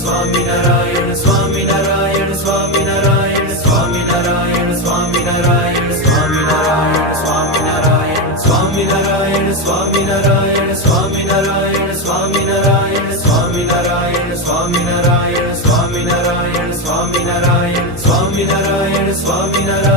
Swaminarayan Swaminarayan Swaminarayan Swaminarayan Swaminarayan Swaminarayan Swaminarayan Swaminarayan Swaminarayan Swaminarayan Swaminarayan Swaminarayan Swaminarayan Swaminarayan Swaminarayan Swaminarayan Swaminarayan